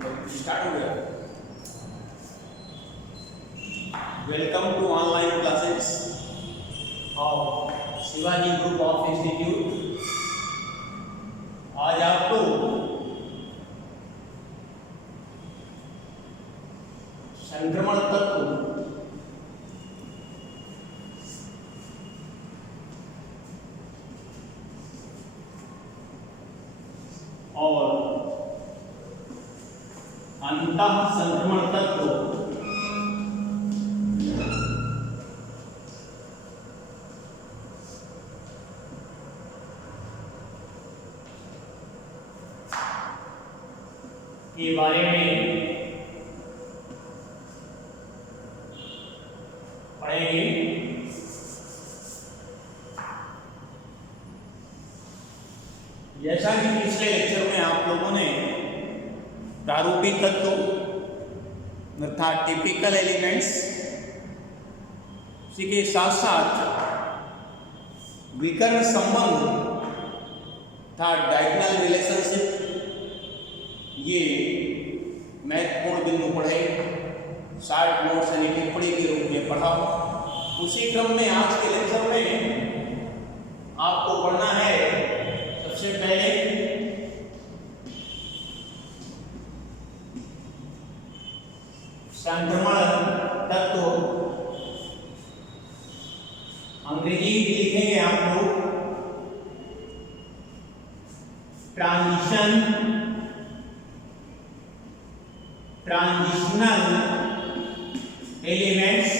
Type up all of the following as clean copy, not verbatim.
Start हो गया। Welcome to online classes of Shivaji group of institute. आज आपको संक्रमण तत्व और अंतः संक्रमण तत्व के बारे में पढ़ेंगे। जैसा कि पिछले लेक्चर में आप लोगों ने प्रारूपिक तत्व अर्थात टिपिकल एलिमेंट्स, उसी के साथ साथ विकर्ण संबंध अर्थात डायगोनल रिलेशनशिप, ये महत्वपूर्ण बिंदु पढ़े, शार्ट नोट्स यानी टिप्पणी के रूप में पढ़ा। उसी क्रम में आज के लेक्चर में आपको पढ़ना है सबसे पहले संक्रमण तत्व। अंग्रेजी लिखेंगे आप लोग ट्रांजिशनल एलिमेंट्स।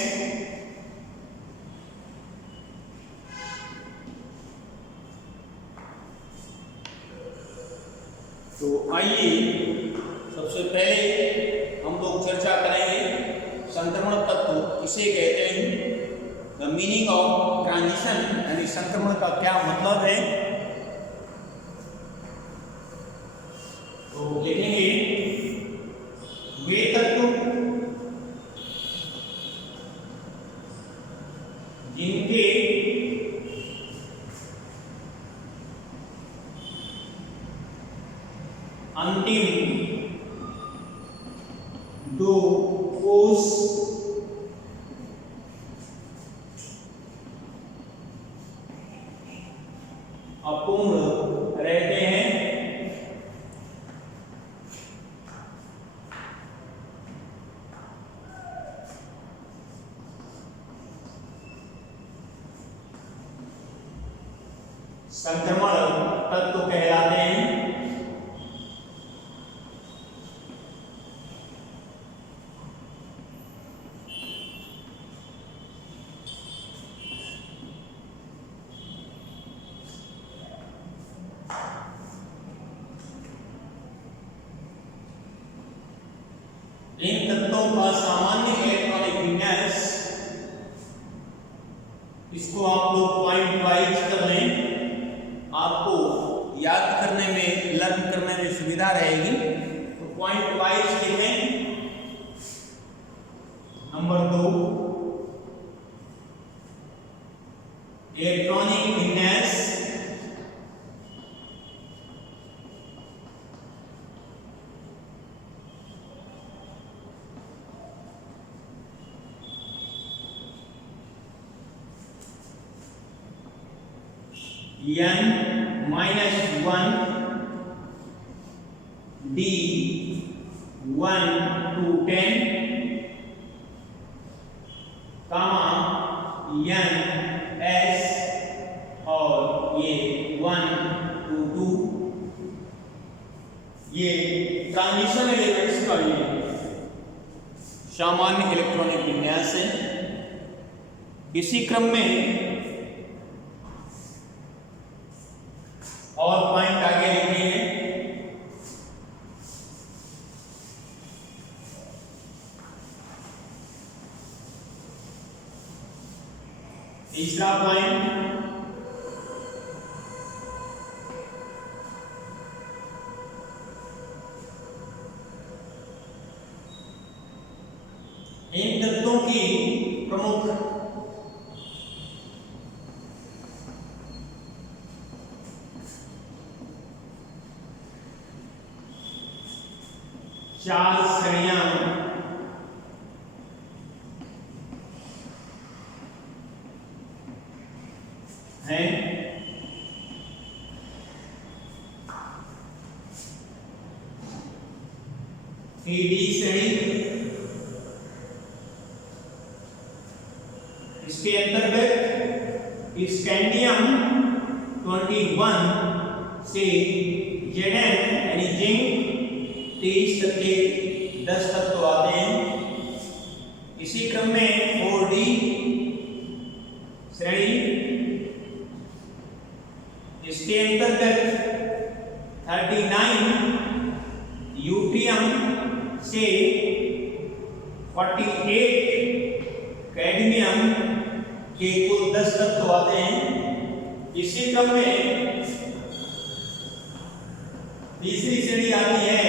तो आइए सबसे पहले हम लोग चर्चा करेंगे संक्रमण तत्व किसे कहते हैं, द मीनिंग ऑफ ट्रांजिशन, यानी संक्रमण का क्या मतलब है। तो लिखेंगे वे तत्व जिनके अंतिम दो कोष अपूर्ण रहते हैं। संक्रमण तत्व कहलाते हैं। इन तत्वों का सामान्य इलेक्ट्रॉनिक विन्यास, इसको आप लोग पॉइंट वाइज कर लें, आपको याद करने में, लर्न करने में सुविधा रहेगी। तो पॉइंट वाइज लिखें। नंबर 2 इलेक्ट्रॉनिक विन्यास, n-1 d 1 to 10 n s और ये 1 to 2, ये ट्रांजिशन एलिमेंट्स का ये सामान्य इलेक्ट्रॉनिक विन्यास है। इसी क्रम में और पॉइंट आगे लिखेंगे। तीसरा पॉइंट इन तत्वों की प्रमुख 4 श्रेणियां हैं। डी श्रेणी, इसके अंतर्गत स्कैंडियम 21 से Zn यानी जिंक 23 तक के 10 तत्व आते हैं। इसी क्रम में 4D श्रेणी, इसके अंतर्गत 39 यूट्रियम से 48 कैडमियम के कुल 10 तत्व आते हैं। इसी क्रम में तीसरी श्रेणी आती है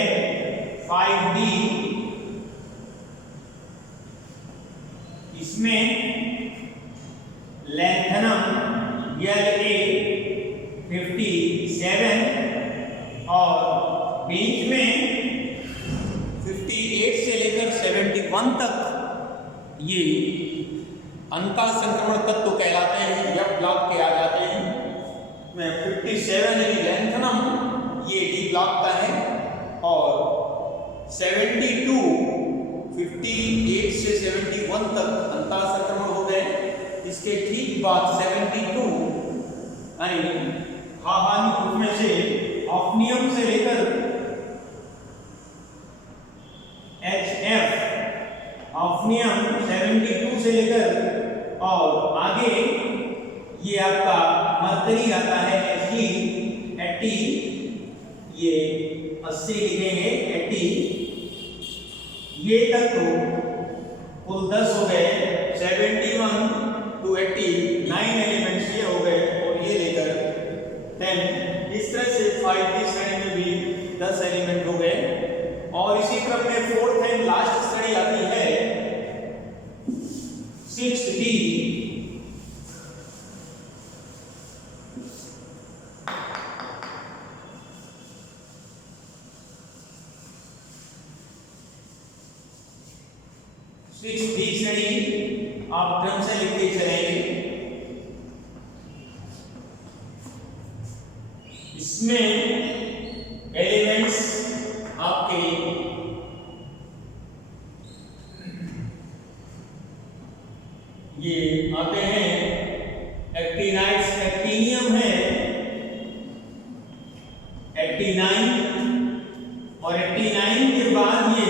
5D, इसमें लैंथनम La57 और बीच में 58 से लेकर 71 तक ये अंतर संक्रमण तत्व कहलाते हैं या ब्लॉक के आ जाते हैं। में 57 यानी लैंथनम ये डी ब्लॉक का है और 72 58 से 71 तक अंतर संक्रमण हो गए। इसके ठीक बाद 72 यानी हाहानिक रूप में से ऑफ्नियम से लेकर HF ऑफ्नियम 72 से लेकर और आगे ये आपका मरकरी आता है Fe 80, ये 80 लिखेंगे 80, ये तक तो कुल 10 हो गए। 71 to 80 9 एलिमेंट्स ये हो गए और ये लेकर 10। इस तरह से 5D श्रेणी में भी 10 एलिमेंट हो गए। और इसी क्रम में 4th एंड लास्ट श्रेणी आती है 6D, श्रेणी आप क्रम से लिखते चलेंगे। इसमें एलिमेंट्स आपके ये आते हैं एक्टिनाइड्स, एक्टिनियम है 89 और 89 के बाद ये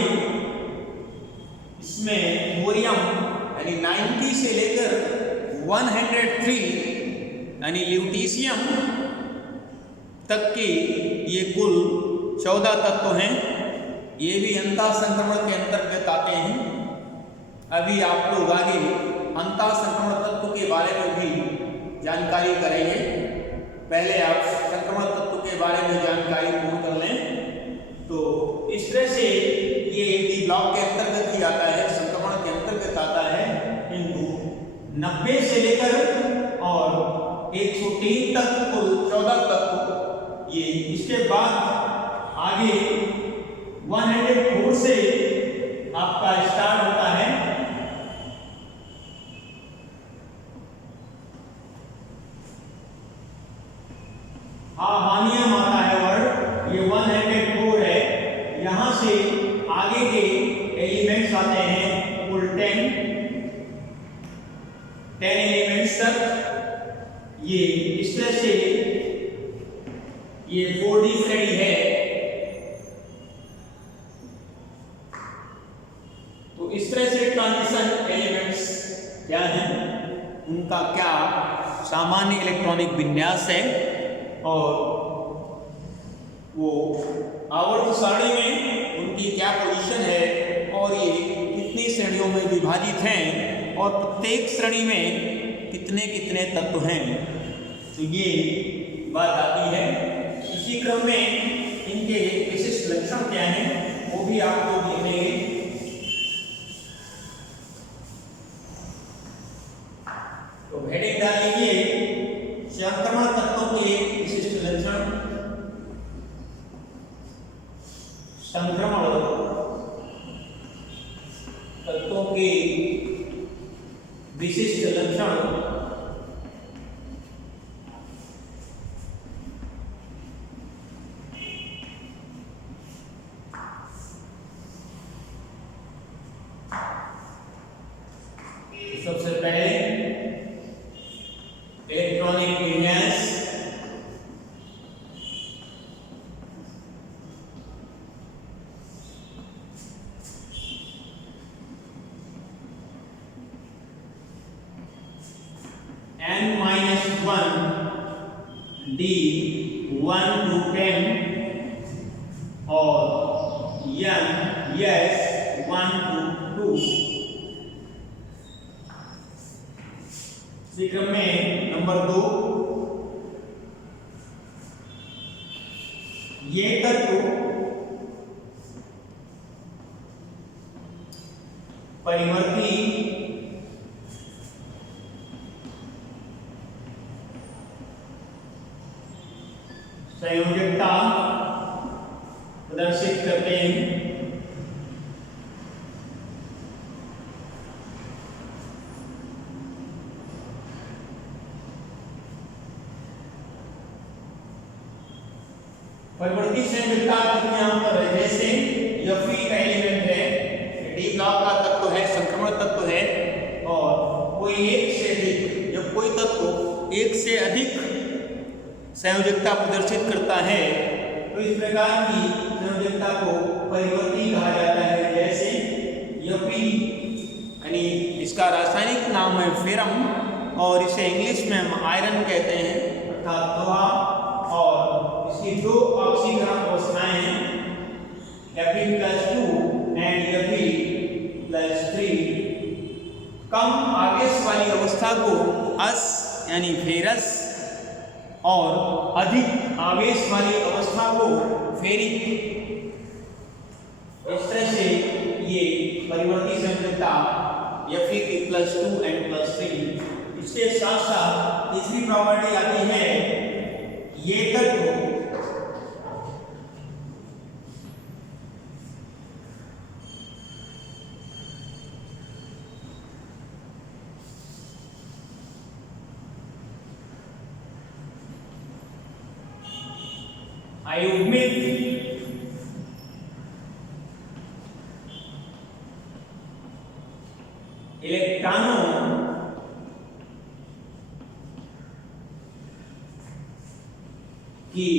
इसमें थोरियम यानी 90 से लेकर 103 यानी ल्यूटीशियम तक के ये कुल 14 तत्व हैं। ये भी अंतर संक्रमण के अंतर्गत आते हैं। अभी आप लोग आगे अंतर संक्रमण तत्व के बारे में भी जानकारी करेंगे। पहले आप संक्रमण तत्व के बारे में जानकारी पूर्ण कर लें। तो इस तरह से ये डी ब्लॉक के अंतर्गत ही आता है, संक्रमण के अंतर्गत आता है। इनको 90 से लेकर और 103 तक कुल 14 तत्व ये। इसके बाद आगे 104 से आपका स्टार्ट होता है हाहानियम आता है वर्ड, ये 104 है। यहां से आगे के एलिमेंट्स आते हैं कुल 10 एलिमेंट्स तक। ये इस तरह से ये 4D श्रेणी है। तो इस तरह से ट्रांजिशन एलिमेंट्स क्या हैं, उनका क्या सामान्य इलेक्ट्रॉनिक विन्यास है और वो आवर्त सारणी में उनकी क्या पोजीशन है और ये कितनी श्रेणियों में विभाजित हैं और प्रत्येक श्रेणी में कितने कितने तत्व हैं। तो ये बात आती है। इसी क्रम में इनके विशिष्ट लक्षण क्या हैं वो भी आपको देखेंगे। तो हेडिंग डाल लीजिए संक्रमण तत्वों के विशिष्ट लक्षण। संक्रमण तत्वों के विशिष्ट लक्षण सबसे पहले इलेक्ट्रॉनिक विन्यास, n-1 d 1 to 10 और n yes 1 to 2। इसी क्रम में नंबर 2, ये तत्व परिवर्ती संयोजकता प्रदर्शित करते हैं। परिवर्ती संयोजकता यहाँ पर है, जैसे Fe का एलिमेंट है, डी ब्लॉक का तत्व है, संक्रमण तत्व है, और कोई एक से अधिक, जब कोई तत्व एक से अधिक संयोजकता प्रदर्शित करता है तो इस प्रकार की संयोजकता को परिवर्ती कहा जाता है। जैसे Fe यानी इसका रासायनिक नाम है फेरम और इसे इंग्लिश में हम आयरन कहते हैं अर्थात लोहा, और इसकी दो ऑक्सीकरण अवस्थाएं हैं Fe+2 एंड Fe+3। कम आवेश वाली अवस्था को अस यानी फेरस और अधिक आवेश वाली अवस्था को फेरिक। इस तरह से ये परिवर्ती संयोजकता Fe+2 एंड +3। इसके साथ साथ तीसरी प्रॉपर्टी आती है, ये तत्व अयुग्मित इलेक्ट्रॉनों की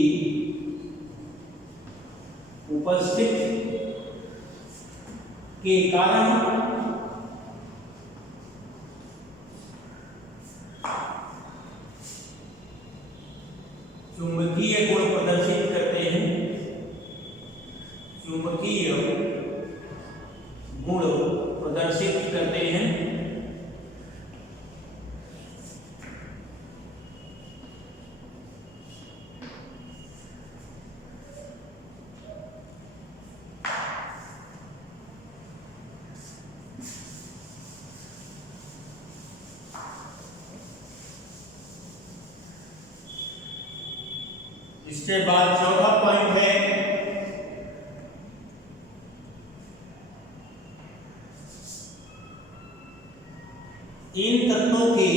उपस्थिति के कारण चुंबकीय गुण प्रदर्शित करते हैं। चुंबकीय गुण प्रदर्शित करते हैं। इसके बाद चौथा पॉइंट है इन तत्वों की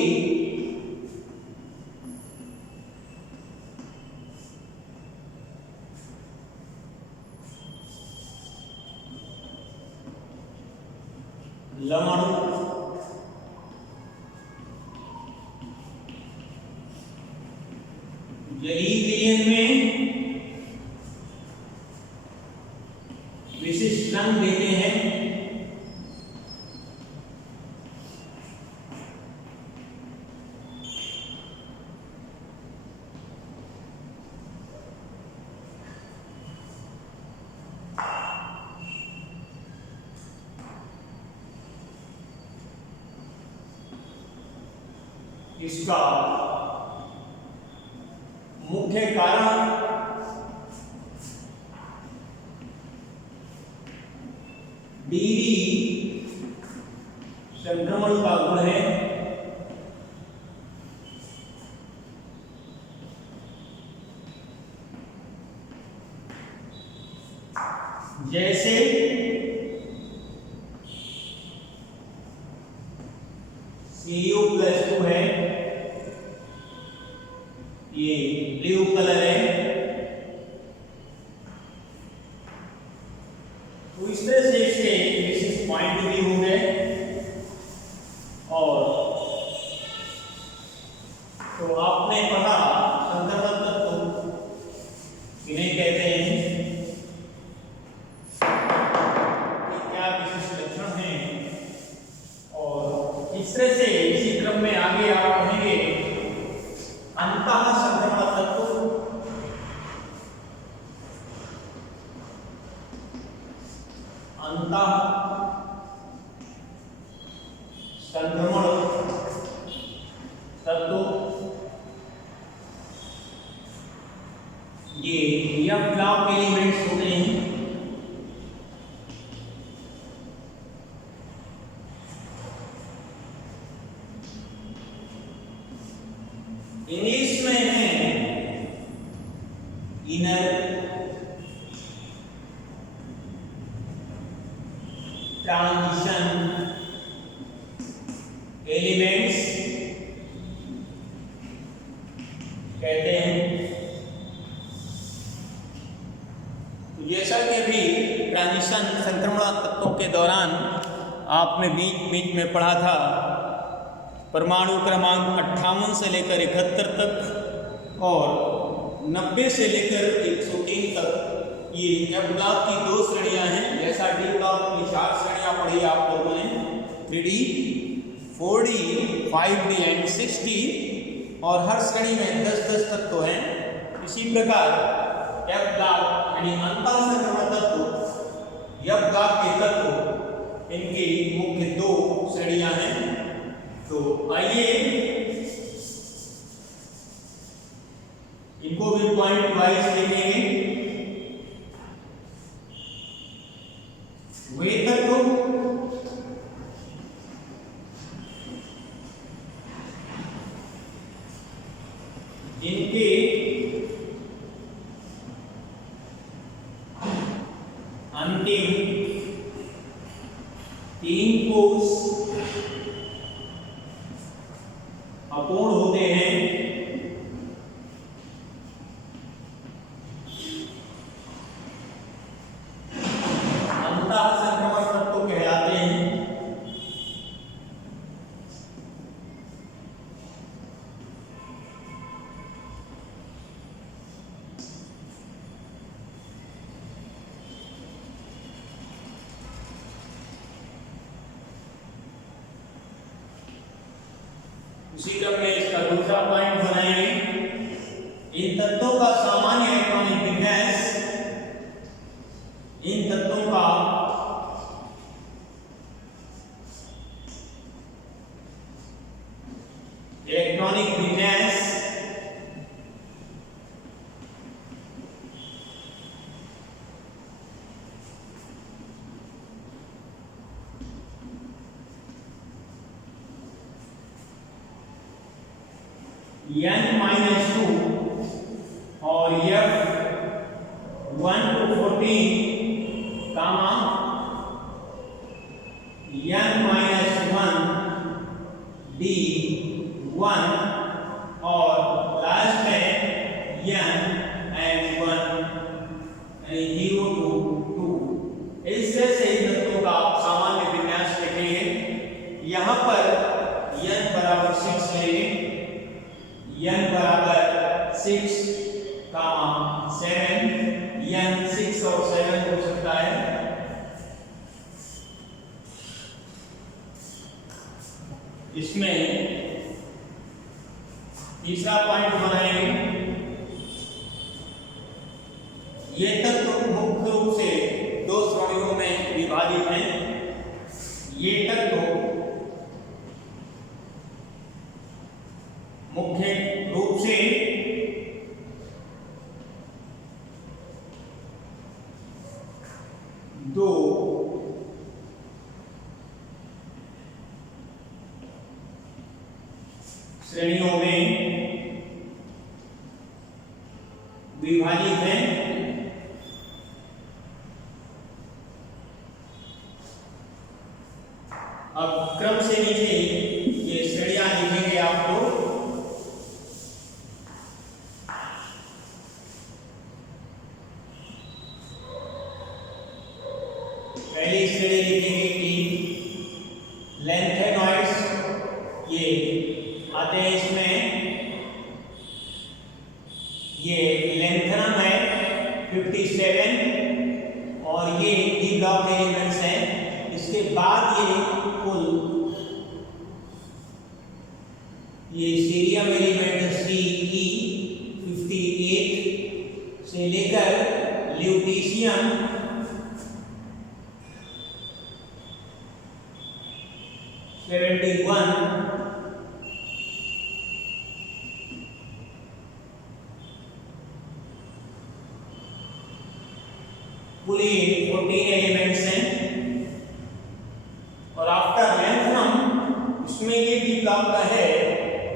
लवण जलीय विलयन में विशिष्ट रंग देते हैं। इसका मुख्य कारण डीडी संक्रमण का गुण है। जैसे Cu+2 है, ये ब्लू कलर है। तो इस तरह से इसके विशिष्ट पॉइंट भी हो गए। और तो आपने पढ़ा संक्रमण तत्व किन्हें कहते हैं, कि क्या विशिष्ट लक्षण हैं, और इस तरह से इसी क्रम में आगे आप पढ़ेंगे अंतः संक्रमण तत्व, अंतः संक्रमण तत्व, ये यह ब्लॉक एलिमेंट्स होते हैं। इंग्लिश में है इनर ट्रांजिशन एलिमेंट्स कहते हैं। जैसा कि अभी ट्रांजिशन संक्रमण तत्वों के दौरान आपने बीच में पढ़ा था, परमाणु क्रमांक 58 से लेकर 71 तक और 90 से लेकर 103 तक ये एफ ब्लॉक की 2 श्रेणियां हैं। जैसा डी ब्लॉक की 4 श्रेणियां पढ़ी आप लोगों ने, 3D, 4D, 5D and 6D, और हर श्रेणी में 10-10 तत्व हैं। इसी प्रकार एफ ब्लॉक यानी अंतः संक्रमण तत्व, एफ ब्लॉक के तत्व, इनकी मुख्य 2 श्रेणियां हैं। तो आइए इनको भी पॉइंट वाइज देखेंगे। वे तत्व इनके अंतिम 3 कोष अपूर्ण होते हैं। अंतः संक्रमण तत्व कहलाते हैं। उसी क्रम में इसका दूसरा पॉइंट बनाएंगे। इन तत्वों का सामान्य इलेक्ट्रॉनिक विन्यास, इन तत्वों का इलेक्ट्रॉनिक विन्यास N-2 और F1 to 14 comma N-1 D1 और लास्ट में N-1 यानी 0 to 2। इस तरह से इन तत्वों का आप सामान्य विन्यास देखेंगे। यहाँ पर N बराबर 6 लेंगे, N बराबर 6, 7, N 6 और 7 हो सकता है। इसमें तीसरा पॉइंट बनाएंगे। ये तत्व मुख्य रूप से 2 श्रेणियों में विभाजित हैं। ये तत्व मुख्य रूप से दो श्रेणियों में विभाजित हैं। अब क्रम से नीचे ये श्रेणियां लिखेंगे आप लोग। पहली श्रेणी लिखेंगे कि लेंथेनॉइड्स, ये आते हैं इसमें, ये लेंथनम है 57 और ये डी ब्लॉक एलिमेंट्स हैं। इसके बाद ये कुल ये सीरियम एलिमेंट CE 58 से लेकर ल्यूटीशियम 71 पूरे 14 एलिमेंट्स हैं। और आफ्टर लेंथनम इसमें ये डी ब्लॉक का है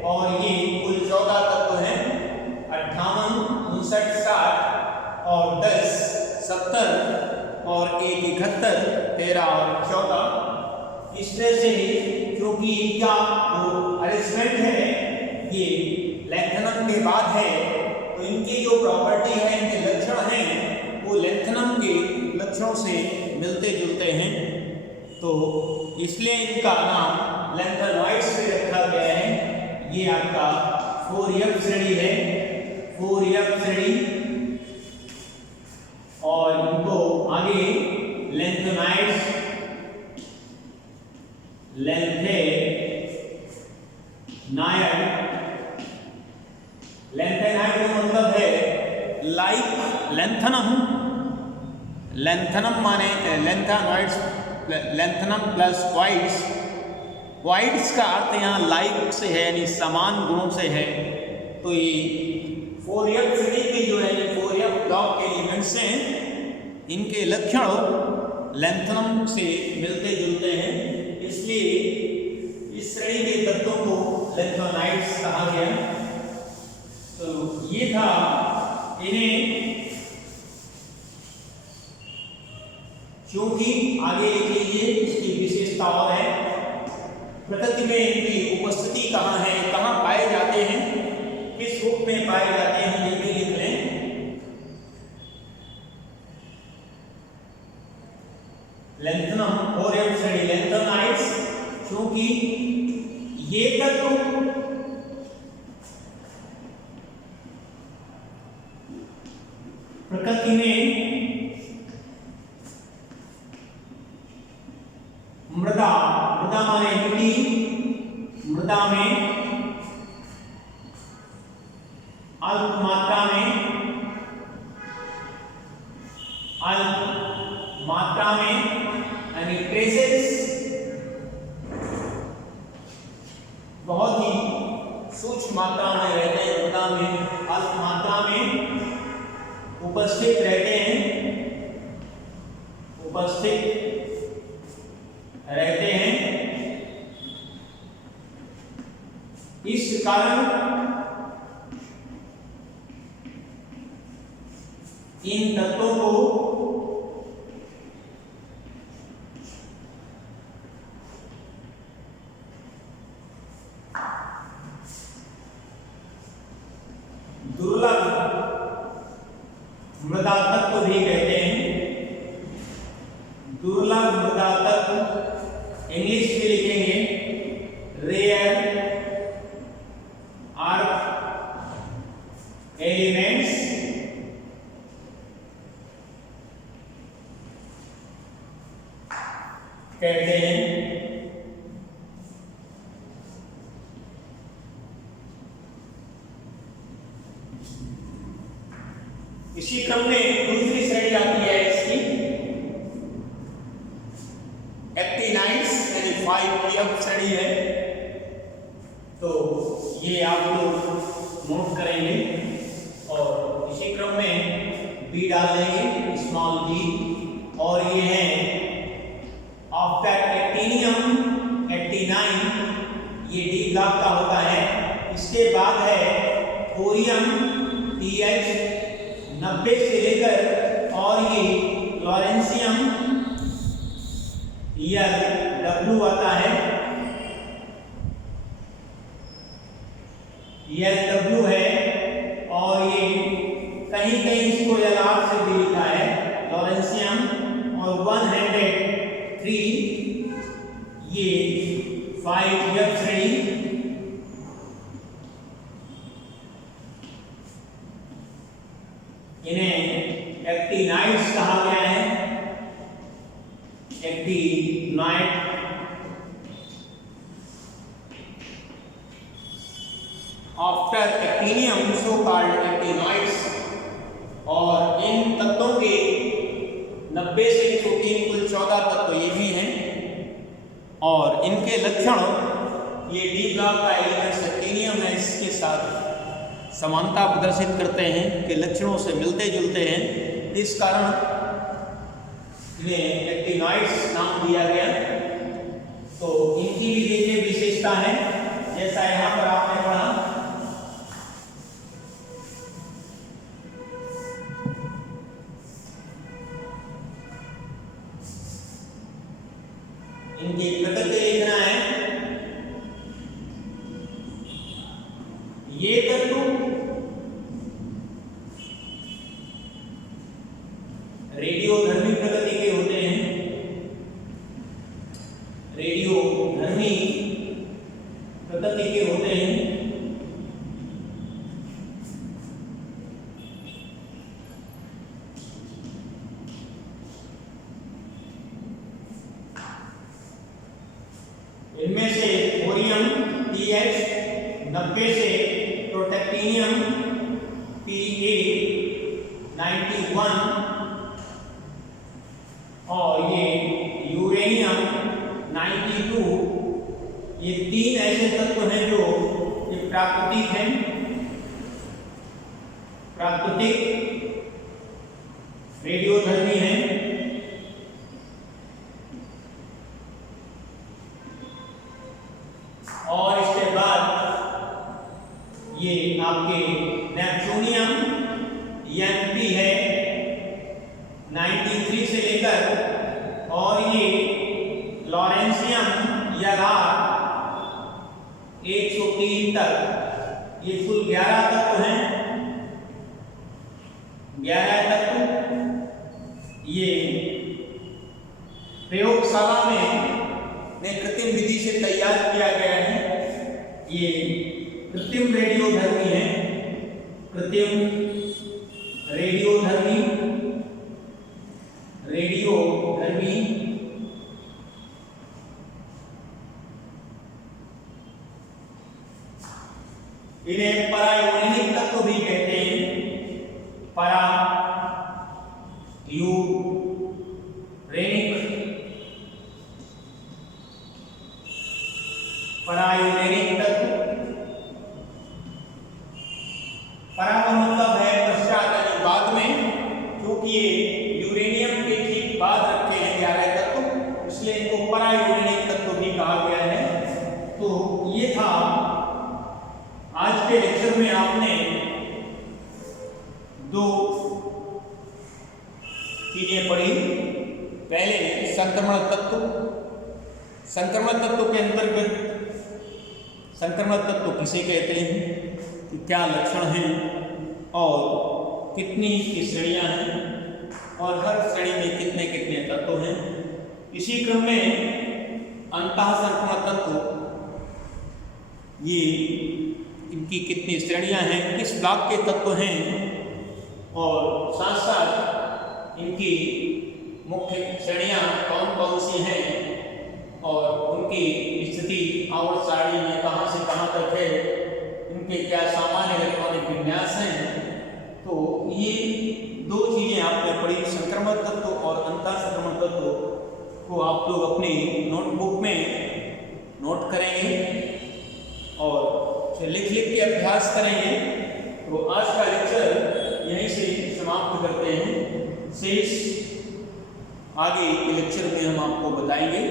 और ये कुल 14 तत्व हैं, 58, 59, 60 और 10, 70 और 1, 71, 13 और 14। इस तरह से क्योंकि इनका जो अरेंजमेंट है ये लेंथनम के बाद है, तो इनकी जो प्रॉपर्टी है, इनके लक्षण हैं, वो लेंथनम के लक्षणों से मिलते जुलते हैं। तो इसलिए इनका नाम लेंथेनॉइड्स भी रखा गया है। ये आपका 4F श्रेणी है, 4F श्रेणी, और इनको आगे लेंथेनॉइड्स, लेंथेनाइड का मतलब है लाइक लेंथनम। लेंथनम माने lanthanoids, lanthanum plus wides. Wides का अर्थ यहाँ लाइक से है, यानी समान गुणों से है। तो ये 4F श्रेणी के जो है, 4F ब्लॉक के एलिमेंट्स हैं, इनके लक्षण लेंथनम से मिलते जुलते हैं, इसलिए इस श्रेणी के तत्वों को लेंथेनॉइड्स कहा गया। तो ये था, इन्हें क्योंकि आगे लिख लीजिए, इसकी विशेषता और है, प्रकृति में इनकी उपस्थिति कहाँ है, कहाँ पाए जाते हैं, किस रूप में पाए जाते हैं, ये भी लिख लें। लेंथनम 4F श्रेणी लेंथेनॉइड्स, क्योंकि ये तत्व प्रकृति में मृदा माने मिट्टी, मृदा में अल्प मात्रा में यानी ट्रेसेस, बहुत ही सूक्ष्म मात्रा में रहते हैं, मृदा में अल्प मात्रा में उपस्थित रहते हैं, इस कारण इन तत्वों को दुर्लभ मृदा तत्व भी कहते हैं। दुर्लभ मृदा तत्व इंग्लिश में लिखेंगे रेयर अर्थ एलिमेंट्स, कहते हैं। इसी क्रम में दूसरी श्रेणी आती है इसकी एक्टिनाइड्स, यानी 5F श्रेणी है। तो ये आप लोग नोट करेंगे और इसी क्रम में बी डाल देंगे, स्मॉल b। और ये है आफ्टर एक्टिनियम 89, ये डी ब्लॉक का होता है। इसके बाद है कोरियम TH 90 से लेकर, और ये लॉरेंसियम W आता है यह W है और ये कहीं कहीं इसको LR से भी लिखा है लॉरेंसियन और 103 ये 5F श्रेणी। इन्हें एक्टिनाइड्स कहा गया है, actinide. After actinium so called actinoids. और इन तत्वों के 90 से 103 कुल 14 तत्व ये भी हैं और इनके लक्षण ये डी ब्लॉक का एलिमेंट एक्टिनियम है, इसके साथ समानता प्रदर्शित करते हैं कि लक्षणों से मिलते जुलते हैं, इस कारण इन्हें एक्टिनॉइड्स नाम दिया गया। तो इनकी भी देखिए विशेषता है, जैसा यहाँ पर आपने पढ़ा इनकी प्रकृति लिखना है। ये तत्व रेडियोधर्मी प्रकृति के होते हैं, रेडियोधर्मी प्रकृति के होते हैं। इनमें से थोरियम TH 90 से प्रोटेक्टिनियम PA 91 और ये यूरेनियम 92 ये तीन ऐसे तत्व हैं जो ये प्राकृतिक हैं, प्राकृतिक रेडियोधर्मी हैं। और इसके बाद ये आपके नेपच्यूनियम NP है 93 से लेकर, और ये लॉरेंसियम LR 103 तक, ये कुल 11 तत्व हैं, 11 तत्व। ये प्रयोगशाला में कृत्रिम विधि से तैयार किया गया है। ये कृत्रिम रेडियोधर्मी है, कृत्रिम रेडियोधर्मी, रेडियोधर्मी। इन्हें परायोनिक तत्व भी कहते हैं, परायोनिक तत्व। परा का मतलब है पश्चात यानी बाद में, क्योंकि ये यूरेनियम के ठीक बाद रखे हैं 11 तत्व, इसलिए इनको परायोनिक तत्व भी कहा गया है। तो ये था आज के लेक्चर में आपने दो चीजें पढ़ी। पहले संक्रमण तत्व, संक्रमण तत्व के अंतर्गत संक्रमण तत्व किसे कहते हैं, कि क्या लक्षण हैं और कितनी की श्रेणियां हैं और हर श्रेणी में कितने कितने तत्व हैं। इसी क्रम में अंतः संक्रमण तत्व, ये इनकी कितनी श्रेणियां हैं, किस ब्लॉक के तत्व हैं और साथ साथ इनकी मुख्य श्रेणियां कौन कौन सी हैं और उनकी स्थिति आवर्त सारणी में कहाँ से कहाँ तक है, इनके क्या सामान्य इलेक्ट्रॉनिक विन्यास हैं। तो ये दो चीज़ें आपने पढ़ी, संक्रमण तत्व और अंतः संक्रमण तत्व को आप लोग अपनी नोटबुक में नोट करेंगे और लिख लिख के अभ्यास करेंगे। तो आज का लेक्चर यहीं से समाप्त करते हैं, शेष आगे के लेक्चर में हम आपको बताएंगे।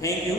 Thank you.